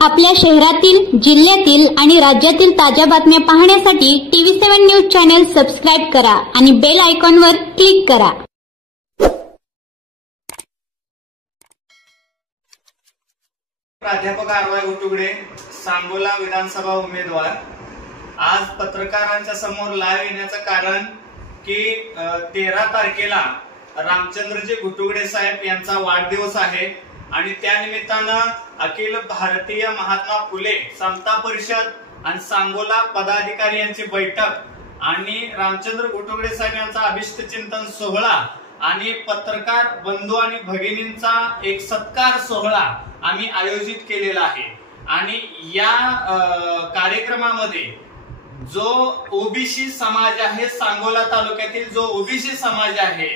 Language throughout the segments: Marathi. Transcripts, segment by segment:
आपल्या शहरातील, जिल्ह्यातील आणि राज्यातील ताज्या बातम्या पाहण्यासाठी TV7 न्यूज चॅनल सबस्क्राइब करा आणि बेल आयकॉनवर क्लिक करा। प्राध्यापक आरवाय घोटुगडे, सांगोला विधानसभा उमेदवार। आज पत्रकारांच्या समोर लाईव्ह येण्याचं कारण की 13 तारखेला रामचंद्रजी घोटुगडे साहेब यांचा वाढदिवस आहे आणि त्या निमित्तानं अखिल भारतीय महात्मा फुले समता परिषद आणि सांगोला पदाधिकारी यांची बैठक आणि रामचंद्र घोटुगडे साहेब यांचा अभिष्ट चिंतन सोहळा आणि पत्रकार बंधू आणि भगिनींचा एक सत्कार सोहळा आम्ही आयोजित केलेला आहे। आणि या कार्यक्रमामध्ये जो ओबीसी समाज आहे, सांगोला तालुक्यातील जो ओबीसी समाज आहे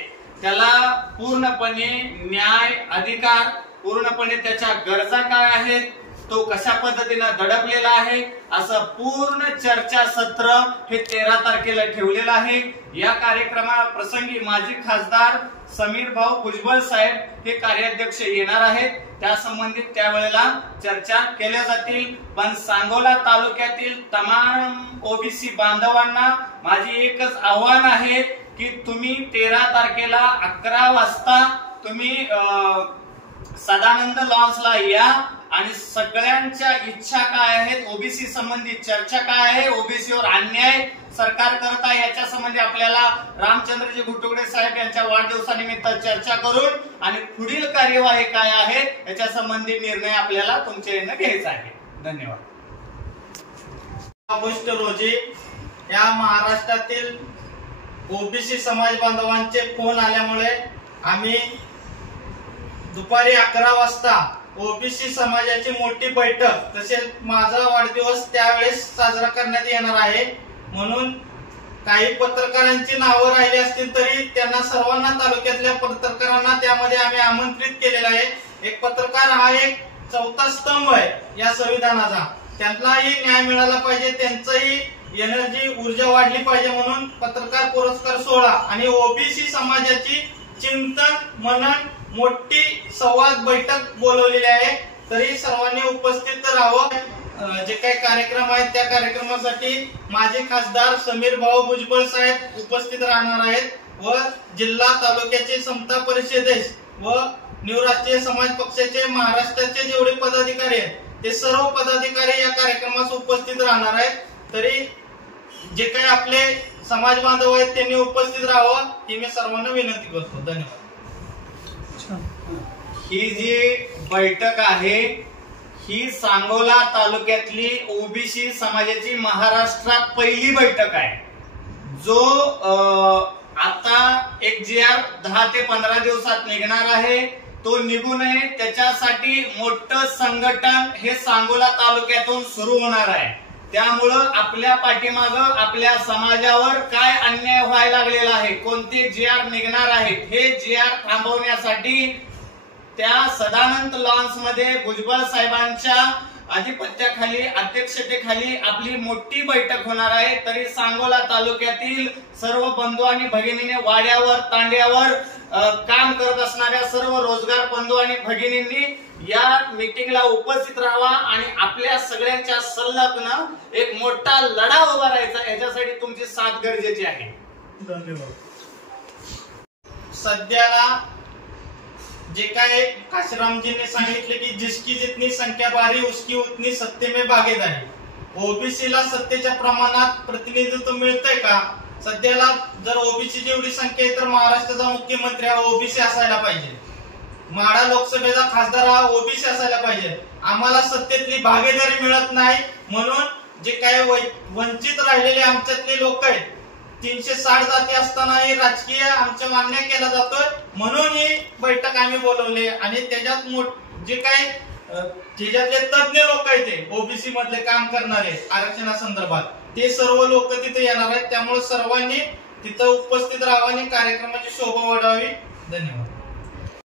त्याला पूर्णपणे न्याय, अधिकार, पूर्णपणे त्याच्या गरजा काय आहेत, तो कशा पद्धतीने दडपलेला आहे, असं पूर्ण चर्चा सत्र हे 13 तारखेला ठेवलेलं आहे। या कार्यक्रमाप्रसंगी माजी खासदार समीर भाऊ भुजबळ साहेब हे कार्याध्यक्ष येणार आहेत, त्या संबंधित त्यावेळेला चर्चा केल्या जातील। पण सांगोला तालुक्यातील तमाम ओबीसी बांधवांना माझी एकच आव्हान आहे की तुम्ही 13 तारखेला 11 वाजता तुम्ही सदानंद लॉन्सला या आणि सगळ्यांच्या इच्छा काय आहेत, ओबीसी संबंधित चर्चा काय आहे, ओबीसीवर अन्याय सरकार करत आहे याच्या संबंधी आपल्याला रामचंद्रजी घोटुगडे साहेब यांच्या वाढदिवसानिमित्त चर्चा करून आणि पुढील कार्यवाही काय आहे याच्या संबंधी निर्णय आपल्याला तुमच्या याने घ्यायचा आहे। धन्यवाद। ऑगस्ट रोजी या महाराष्ट्रातील ओबीसी समाज बांधवांचे फोन आल्यामुळे आम्ही दुपारी 11 वाजता ओबीसी समाजाची मोठी बैठक तसेच माझा वाढदिवस त्यावेळेस साजरा करण्यात येणार आहे। म्हणून काही पत्रकारांची नावं राहिली असतील तरी त्यांना सर्वांना, तालुक्यातल्या पत्रकारांना त्यामध्ये आम्ही आमंत्रित केलेलं आहे। एक पत्रकार हा एक चौथा स्तंभ आहे या संविधानाचा, त्यांनाही न्याय मिळाला पाहिजे, त्यांचंही एनर्जी, ऊर्जा वाढली पाहिजे म्हणून पत्रकार पुरस्कार सोहळा आणि ओबीसी समाजाची चिंतन मनन मोठी संवाद बैठक बोलवलेली आहे। तरी सर्वांनी उपस्थित राहावं। जे काही कार्यक्रम आहेत त्या कार्यक्रमासाठी माजी खासदार समीर भाऊ भुजबळ साहेब उपस्थित राहणार आहेत व जिल्हा तालुक्याचे समता परिषदेश व न्यू राष्ट्रीय समाज पक्षाचे महाराष्ट्राचे जेवढे पदाधिकारी आहेत ते सर्व पदाधिकारी या कार्यक्रमास उपस्थित राहणार आहेत। तरी जे काही आपले समाज बांधव आहेत त्यांनी उपस्थित राहावं ही मी सर्वांना विनंती करतो। धन्यवाद। ही जी बैठक आहे ही सांगोला तालुक्यातली ओबीसी समाजाची महाराष्ट्रात पहिली बैठक आहे। जो आता एक GR 10 ते 15 दिवसात निघणार आहे तो निघू नये त्याच्यासाठी मोठं संघटन हे सांगोला तालुक्यातून सुरू होणार आहे। त्यामुळं आपल्या पाठीमागं आपल्या समाजावर काय अन्याय व्हायला लागलेला आहे, कोणते GR निघणार आहेत हे GR थांबवण्यासाठी त्या सदानंद लॉन्स मध्ये भुजबळ साहेबांच्या अधिपत्याखाली, अध्यक्षतेखाली आपली मोठी बैठक होणार आहे। तरी सांगोला तालुक्यातील सर्व बंधू आणि भगिनीने वाड्यावर, तांड्यावर काम करत असणाऱ्या सर्व रोजगार बंधू आणि भगिनींनी या मीटिंगला उपस्थित राहावा आणि आपल्या सगळ्यांच्या संलग्न एक मोठा लढा उभा राहायचा, याच्यासाठी तुमची साथ गरजेची आहे। धन्यवाद। सध्याला जे काय काशीरामजीने सांगितले की जिसकी जितनी संख्या भारी उसकी उतनी सत्ते में भागीदारी, ओबीसीला सत्तेच्या प्रमाणात प्रतिनिधित्व मिळतंय का? सध्याला जर ओबीसीची एवढी संख्या आहे तर महाराष्ट्राचा मुख्यमंत्री हा ओबीसी असायला पाहिजे, माढा लोकसभेचा खासदार हा ओबीसी असायला पाहिजे। आम्हाला सत्तेतली भागीदारी मिळत नाही म्हणून जे काही वंचित राहिलेले आमच्यातले लोक आहेत, 360 जाती असतानाही राजकीय आमच्या मान्य केला जातोय म्हणून ही बैठक आम्ही बोलवली आणि त्याच्यात जे काही त्याच्यातले तज्ञ लोक आहेत ओबीसी मधले काम करणारे आरक्षणासंदर्भात ते सर्व लोक तिथे येणार आहेत। त्यामुळे सर्वांनी तिथं उपस्थित राहावं आणि कार्यक्रमाची शोभा वाढवावी। धन्यवाद।